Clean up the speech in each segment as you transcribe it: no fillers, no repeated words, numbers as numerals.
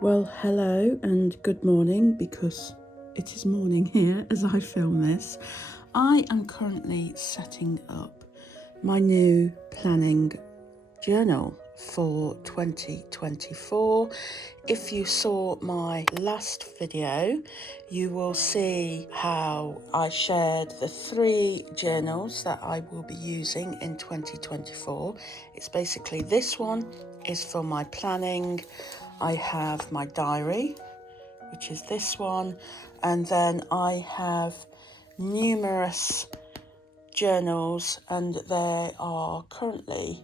Well, hello and good morning, because it is morning here as I film this. I am currently setting up my new planning journal for 2024. If you saw my last video, you will see how I shared the 3 journals that I will be using in 2024. It's basically this one is for my planning. I have my diary, which is this one, and then I have numerous journals, and they are currently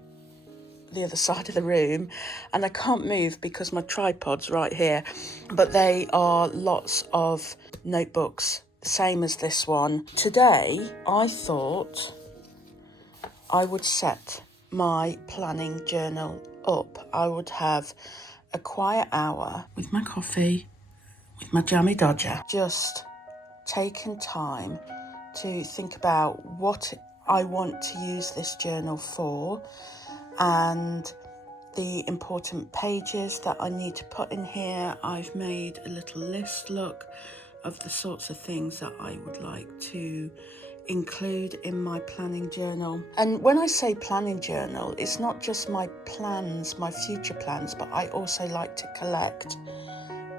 the other side of the room, and I can't move because my tripod's right here, but they are lots of notebooks, same as this one. Today I thought I would set my planning journal up. I would have a quiet hour with my coffee, with my jammy dodger, just taking time to think about what I want to use this journal for, and the important pages that I need to put in here. I've made a little list, look, of the sorts of things that I would like to include in my planning journal. And when I say planning journal, it's not just my plans, my future plans, but I also like to collect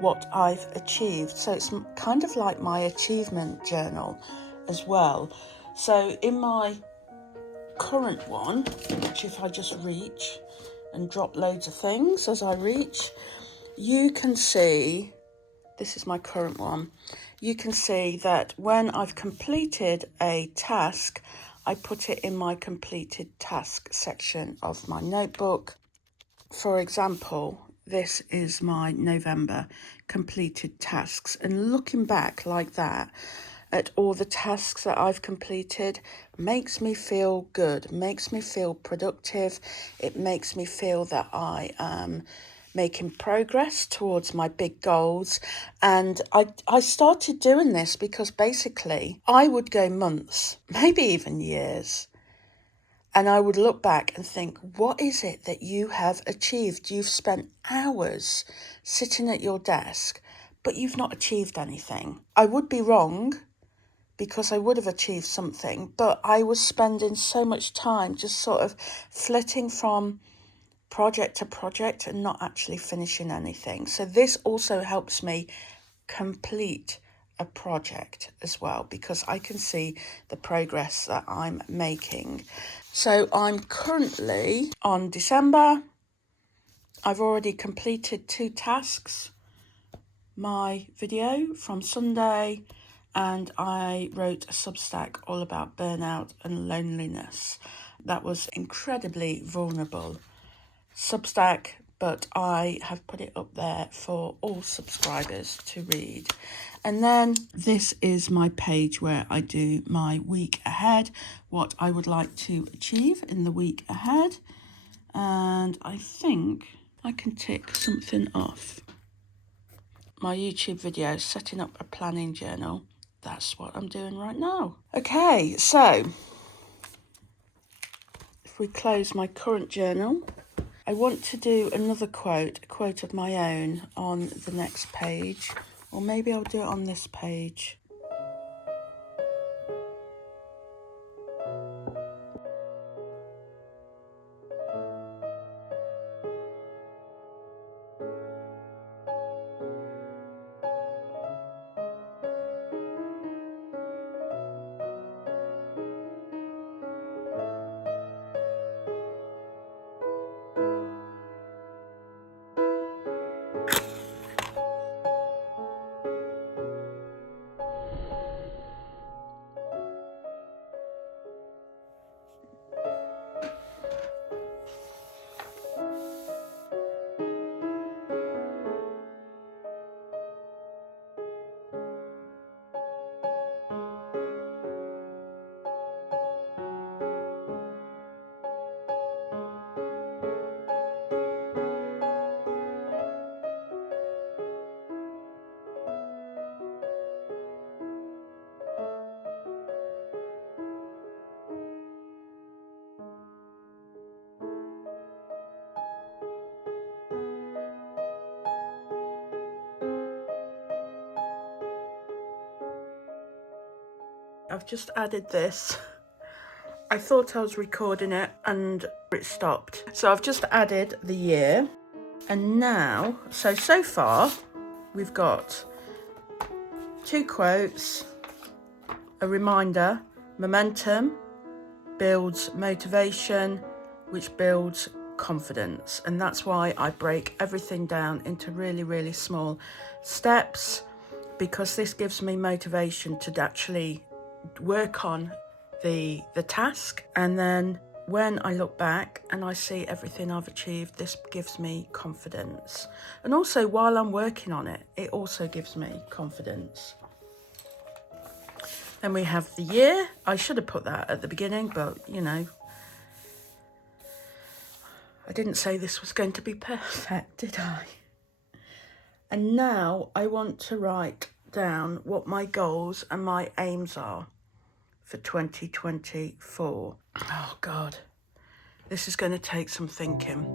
what I've achieved. So it's kind of like my achievement journal as well. So in my current one, which if I just reach and drop loads of things as I reach, you can see, this is my current one, you can see that when I've completed a task, I put it in my completed task section of my notebook. For example, this is my November completed tasks, and looking back like that at all the tasks that I've completed makes me feel good, makes me feel productive. It makes me feel that I am making progress towards my big goals. And I started doing this because basically I would go months, maybe even years, and I would look back and think, what is it that you have achieved? You've spent hours sitting at your desk, but you've not achieved anything. I would be wrong, because I would have achieved something, but I was spending so much time just sort of flitting from project to project and not actually finishing anything. So this also helps me complete a project as well, because I can see the progress that I'm making. So I'm currently on December. I've already completed 2 tasks, my video from Sunday, and I wrote a Substack all about burnout and loneliness. That was incredibly vulnerable Substack, but I have put it up there for all subscribers to read. And then this is my page where I do my week ahead, what I would like to achieve in the week ahead. And I think I can tick something off. My YouTube video, setting up a planning journal. That's what I'm doing right now. Okay, so if we close my current journal, I want to do another quote, a quote of my own on the next page, or maybe I'll do it on this page. I've just added this. I thought I was recording it and it stopped. So I've just added the year. And now, so far, we've got 2 quotes, a reminder, momentum builds motivation, which builds confidence. And that's why I break everything down into really, really small steps, because this gives me motivation to actually work on the task. And then when I look back and I see everything I've achieved, this gives me confidence. And also while I'm working on it, it also gives me confidence. Then we have the year. I should have put that at the beginning, but you know, I didn't say this was going to be perfect, did I? And now I want to write down what my goals and my aims are for 2024. Oh God, this is going to take some thinking.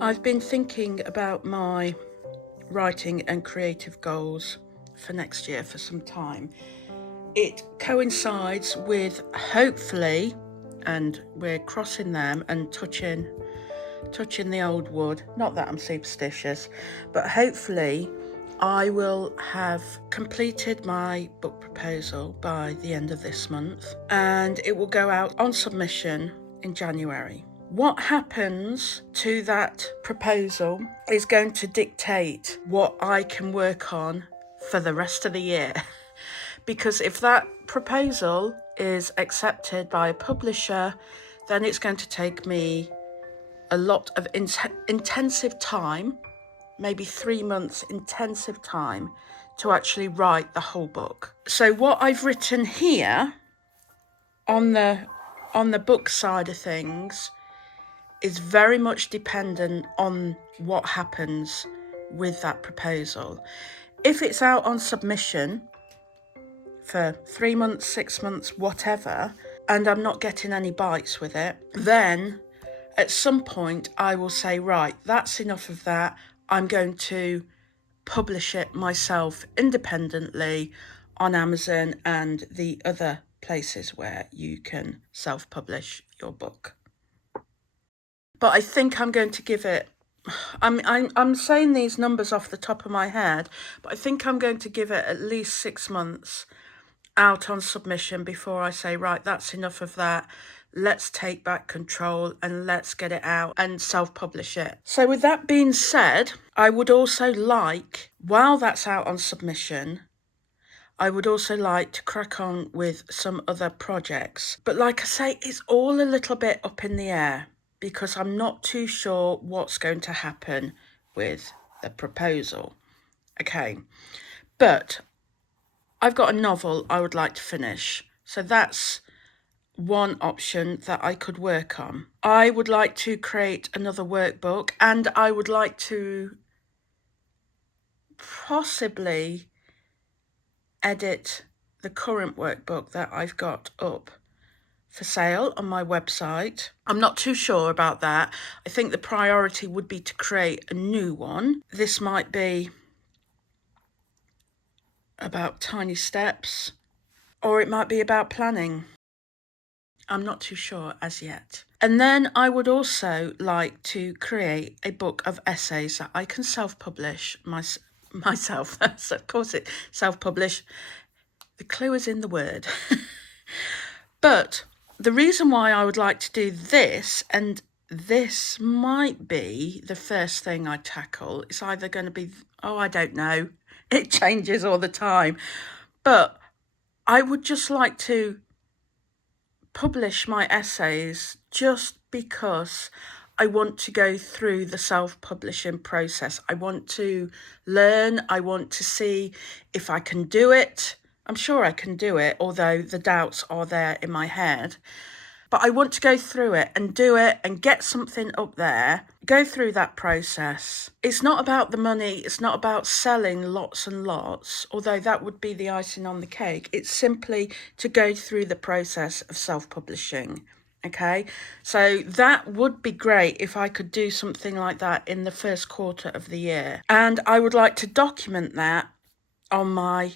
I've been thinking about my writing and creative goals for next year for some time. It coincides with, hopefully, and we're crossing them and touching the old wood, not that I'm superstitious, but hopefully I will have completed my book proposal by the end of this month, and it will go out on submission in January. What happens to that proposal is going to dictate what I can work on for the rest of the year. Because if that proposal is accepted by a publisher, then it's going to take me a lot of intensive time, maybe 3 months intensive time, to actually write the whole book. So what I've written here on the book side of things is very much dependent on what happens with that proposal. If it's out on submission for 3 months, 6 months, whatever, and I'm not getting any bites with it, then at some point I will say, right, that's enough of that. I'm going to publish it myself independently on Amazon and the other places where you can self-publish your book. But I think I'm going to give it, I'm saying these numbers off the top of my head, but I think I'm going to give it at least 6 months out on submission before I say, right, that's enough of that. Let's take back control and let's get it out and self-publish it. So with that being said, I would also like, while that's out on submission, I would also like to crack on with some other projects. But like I say, it's all a little bit up in the air because I'm not too sure what's going to happen with the proposal. Okay, but I've got a novel I would like to finish. So that's one option that I could work on. I would like to create another workbook, and I would like to possibly edit the current workbook that I've got up for sale on my website. I'm not too sure about that. I think the priority would be to create a new one. This might be about tiny steps, or it might be about planning. I'm not too sure as yet. And then I would also like to create a book of essays that I can self-publish myself. So of course it self-publish. The clue is in the word. But the reason why I would like to do this, and this might be the first thing I tackle, it's either going to be, I don't know. It changes all the time. But I would just like to publish my essays just because I want to go through the self-publishing process. I want to learn. I want to see if I can do it. I'm sure I can do it, although the doubts are there in my head. But I want to go through it and do it and get something up there, go through that process. It's not about the money. It's not about selling lots and lots, although that would be the icing on the cake. It's simply to go through the process of self-publishing. Okay, so that would be great if I could do something like that in the first quarter of the year. And I would like to document that on my,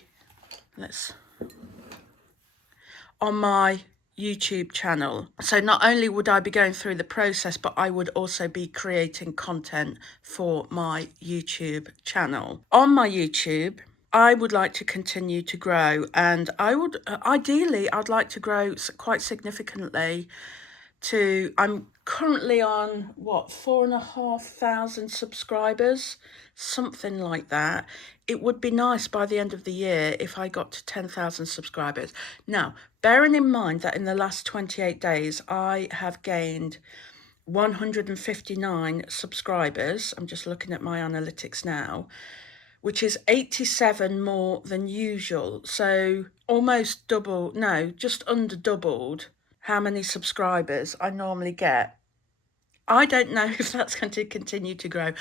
on my YouTube channel. So not only would I be going through the process, but I would also be creating content for my YouTube channel. On my YouTube, I would like to continue to grow, and I would ideally, I'd like to grow quite significantly to, I'm currently on what, 4,500 subscribers, something like that. It would be nice by the end of the year if I got to 10,000 subscribers. Now, bearing in mind that in the last 28 days, I have gained 159 subscribers. I'm just looking at my analytics now, which is 87 more than usual. So almost double, no, just under doubled how many subscribers I normally get. I don't know if that's going to continue to grow.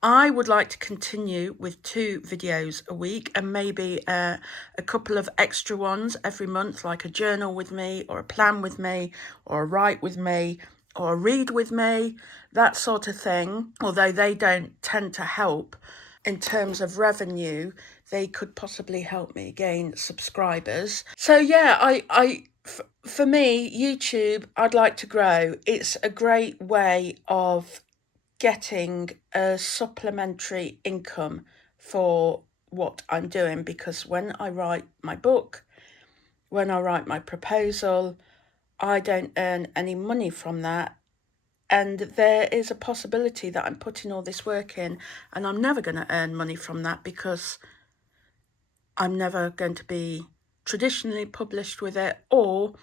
I would like to continue with 2 videos a week and maybe a couple of extra ones every month, like a journal with me or a plan with me or a write with me or a read with me, that sort of thing. Although they don't tend to help in terms of revenue, they could possibly help me gain subscribers. So yeah, for me, YouTube, I'd like to grow. It's a great way of getting a supplementary income for what I'm doing, because when I write my book, when I write my proposal, I don't earn any money from that. And there is a possibility that I'm putting all this work in and I'm never going to earn money from that, because I'm never going to be traditionally published with it, or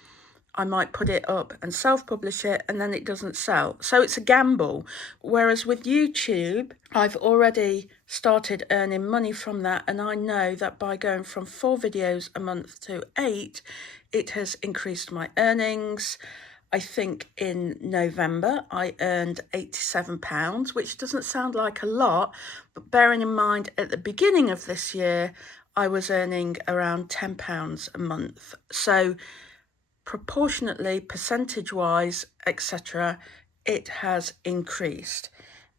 I might put it up and self-publish it and then it doesn't sell. So it's a gamble. Whereas with YouTube, I've already started earning money from that, and I know that by going from 4 videos a month to 8, it has increased my earnings. I think in November I earned £87, which doesn't sound like a lot, but bearing in mind at the beginning of this year, I was earning around £10 a month. So proportionately, percentage-wise, etc., it has increased.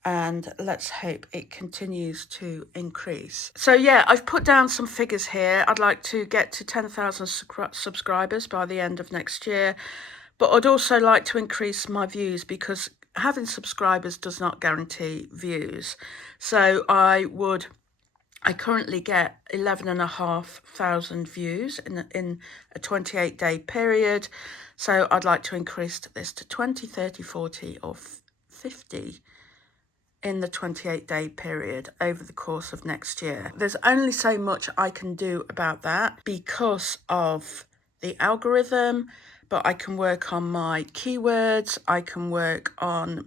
And let's hope it continues to increase. So yeah, I've put down some figures here. I'd like to get to 10,000 subscribers by the end of next year. But I'd also like to increase my views, because having subscribers does not guarantee views. So I currently get 11,500 views in a 28-day period. So I'd like to increase this to 20, 30, 40 or 50 in the 28-day period over the course of next year. There's only so much I can do about that because of the algorithm, but I can work on my keywords, I can work on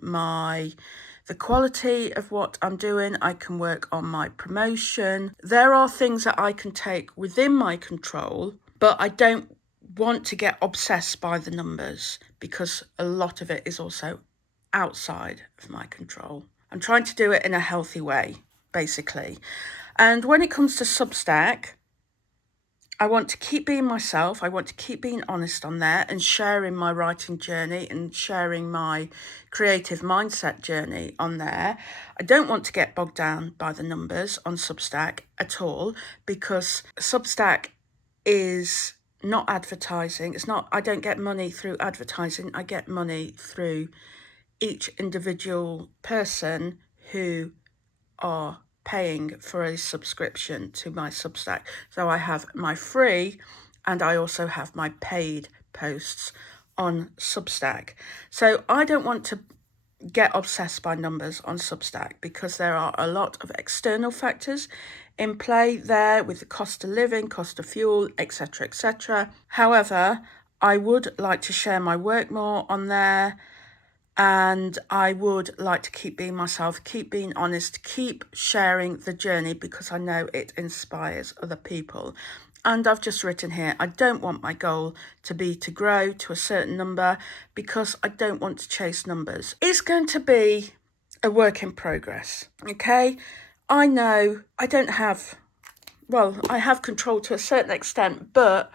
the quality of what I'm doing, I can work on my promotion. There are things that I can take within my control, but I don't want to get obsessed by the numbers, because a lot of it is also outside of my control. I'm trying to do it in a healthy way, basically. And when it comes to Substack, I want to keep being myself. I want to keep being honest on there and sharing my writing journey and sharing my creative mindset journey on there. I don't want to get bogged down by the numbers on Substack at all, because Substack is not advertising. It's not, I don't get money through advertising. I get money through each individual person who are paying for a subscription to my Substack. So I have my free and I also have my paid posts on Substack. So I don't want to get obsessed by numbers on Substack, because there are a lot of external factors in play there with the cost of living, cost of fuel, etc., etc. However, I would like to share my work more on there, And I would like to keep being myself, keep being honest, keep sharing the journey, because I know it inspires other people. And I've just written here, I don't want my goal to be to grow to a certain number, because I don't want to chase numbers. It's going to be a work in progress, okay? I know I don't have, well, I have control to a certain extent, but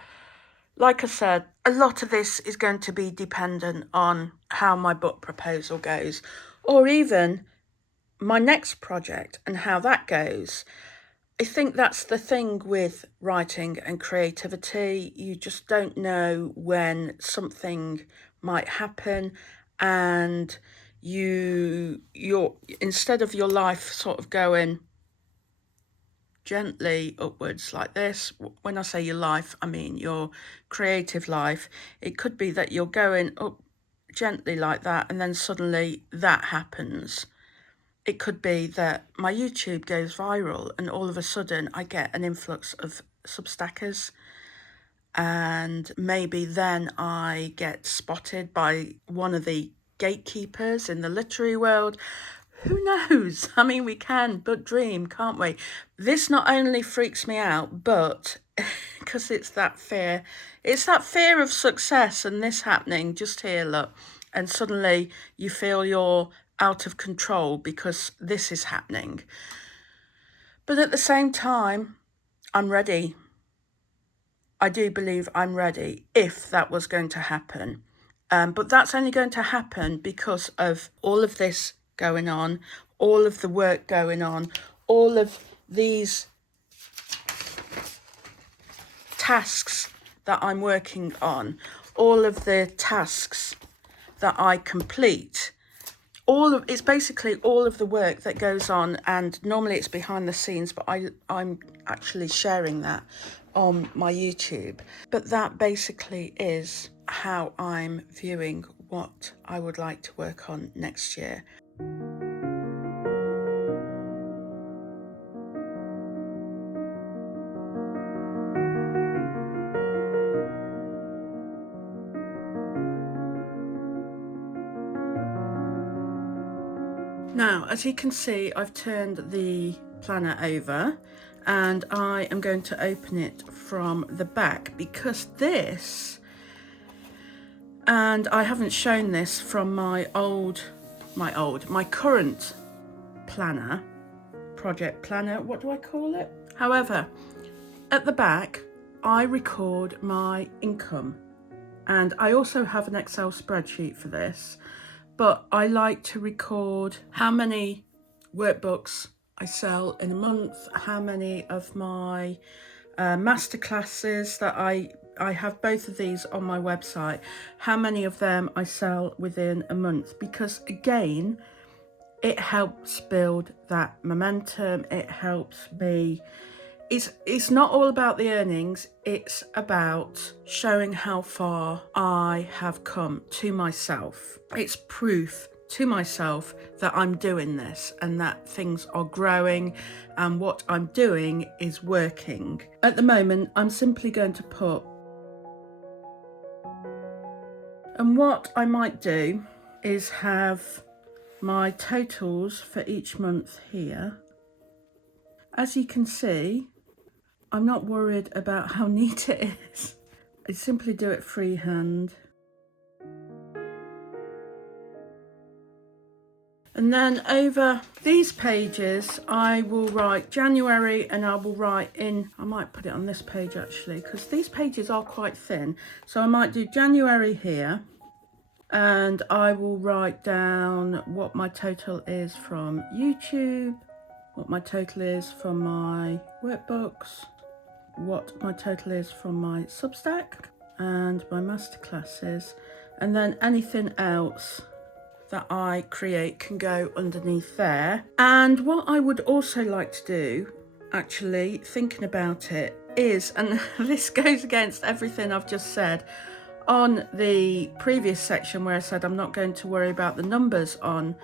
like I said, a lot of this is going to be dependent on how my book proposal goes, or even my next project and how that goes. I think that's the thing with writing and creativity. You just don't know when something might happen, and you're instead of your life sort of going gently upwards like this. When I say your life, I mean your creative life. It could be that you're going up gently like that, and then suddenly that happens. It could be that my YouTube goes viral and all of a sudden I get an influx of Substackers, and maybe then I get spotted by one of the gatekeepers in the literary world. Who knows? I mean, we can but dream, can't we? This not only freaks me out, but because it's that fear of success and this happening just here, look, and suddenly you feel you're out of control because this is happening. But at the same time, I'm ready. I do believe I'm ready if that was going to happen. But that's only going to happen because of all of this going on, all of the work going on, all of these tasks that I'm working on, all of the tasks that I complete. It's basically all of the work that goes on, and normally it's behind the scenes, but I'm actually sharing that on my YouTube. But that basically is how I'm viewing what I would like to work on next year. Now, as you can see, I've turned the planner over and I am going to open it from the back, because this, and I haven't shown this from my current planner, project planner, what do I call it? However, at the back, I record my income, and I also have an Excel spreadsheet for this, but I like to record how many workbooks I sell in a month, how many of my masterclasses that I have both of these on my website, how many of them I sell within a month, because again, it helps build that momentum. It helps me. It's not all about the earnings, it's about showing how far I have come to myself. It's proof to myself that I'm doing this and that things are growing and what I'm doing is working. At the moment, I'm simply going to put, and what I might do is have my totals for each month here. As you can see, I'm not worried about how neat it is. I simply do it freehand. And then over these pages, I will write January, and I will write in, I might put it on this page actually, because these pages are quite thin. So I might do January here, and I will write down what my total is from YouTube, what my total is from my workbooks, what my total is from my Substack and my masterclasses, and then anything else that I create can go underneath there. And what I would also like to do, actually thinking about it, is, and this goes against everything I've just said on the previous section where I said I'm not going to worry about the numbers on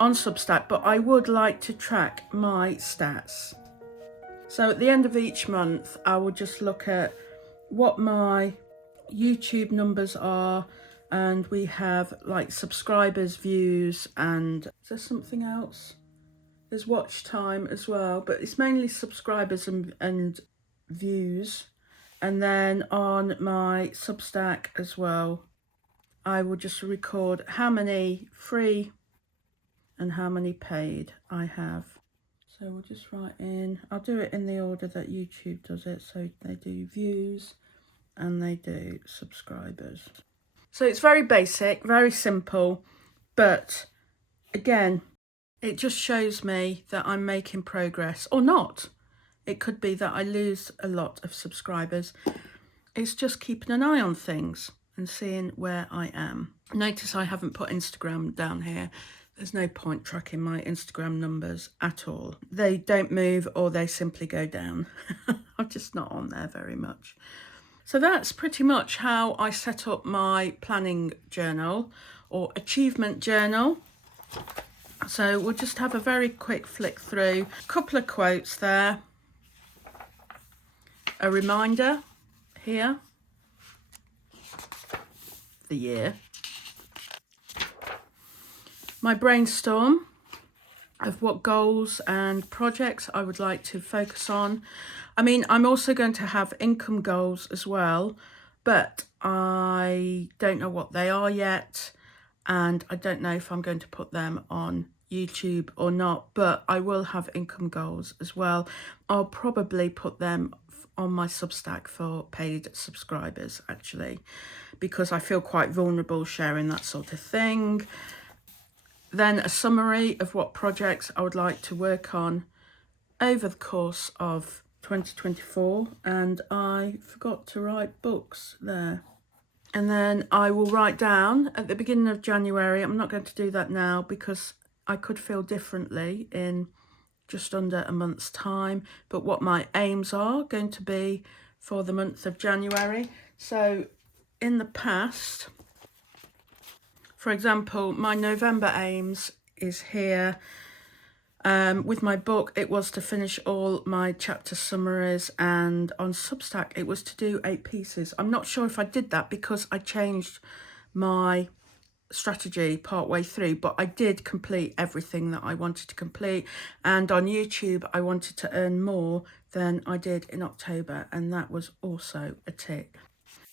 Substack, but I would like to track my stats. So at the end of each month, I will just look at what my YouTube numbers are And we have like subscribers, views, and is there something else? There's watch time as well, but it's mainly subscribers and views. And then on my Substack as well, I will just record how many free and how many paid I have. So we'll just write in, I'll do it in the order that YouTube does it. So they do views and they do subscribers. So it's very basic, very simple, but again, it just shows me that I'm making progress, or not. It could be that I lose a lot of subscribers. It's just keeping an eye on things and seeing where I am. Notice I haven't put Instagram down here. There's no point tracking my Instagram numbers at all. They don't move or they simply go down. I'm just not on there very much. So that's pretty much how I set up my planning journal or achievement journal. So we'll just have a very quick flick through. A couple of quotes there. A reminder here. The year. My brainstorm of what goals and projects I would like to focus on. I mean, I'm also going to have income goals as well, but I don't know what they are yet. And I don't know if I'm going to put them on YouTube or not, but I will have income goals as well. I'll probably put them on my Substack for paid subscribers, actually, because I feel quite vulnerable sharing that sort of thing. Then a summary of what projects I would like to work on over the course of 2024. And I forgot to write books there. And then I will write down at the beginning of January, I'm not going to do that now because I could feel differently in just under a month's time, but what my aims are going to be for the month of January. So in the past, for example, my November aims is here. With my book, it was to finish all my chapter summaries, and on Substack, it was to do 8 pieces. I'm not sure if I did that because I changed my strategy partway through, but I did complete everything that I wanted to complete. And on YouTube, I wanted to earn more than I did in October, and that was also a tick.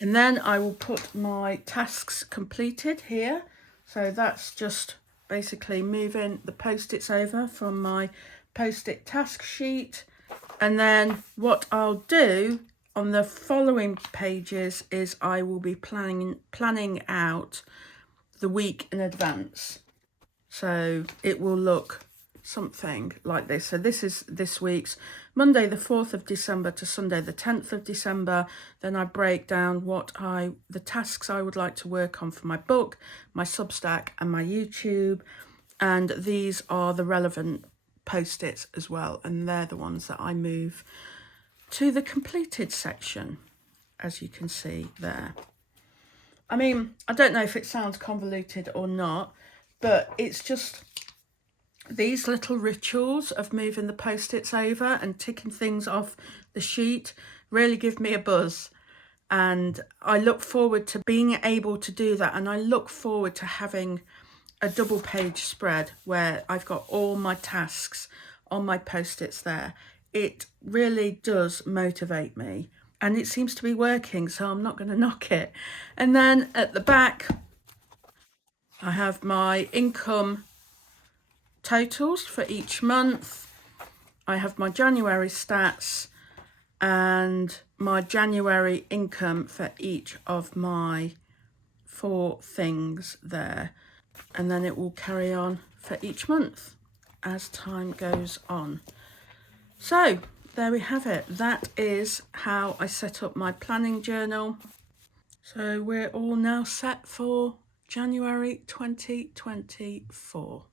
And then I will put my tasks completed here. So that's just basically moving the post-its over from my post-it task sheet. And then what I'll do on the following pages is I will be planning out the week in advance. So it will look something like this. So this is this week's Monday the 4th of December to Sunday the 10th of December. Then I break down the tasks I would like to work on for my book, my Substack and my YouTube. And these are the relevant post-its as well. And they're the ones that I move to the completed section, as you can see there. I mean, I don't know if it sounds convoluted or not, but it's just these little rituals of moving the post-its over and ticking things off the sheet really give me a buzz. And I look forward to being able to do that. And I look forward to having a double page spread where I've got all my tasks on my post-its there. It really does motivate me. And it seems to be working, so I'm not going to knock it. And then at the back, I have my income totals for each month. I have my January stats and my January income for each of my 4 things there. And then it will carry on for each month as time goes on. So there we have it. That is how I set up my planning journal. So we're all now set for January 2024.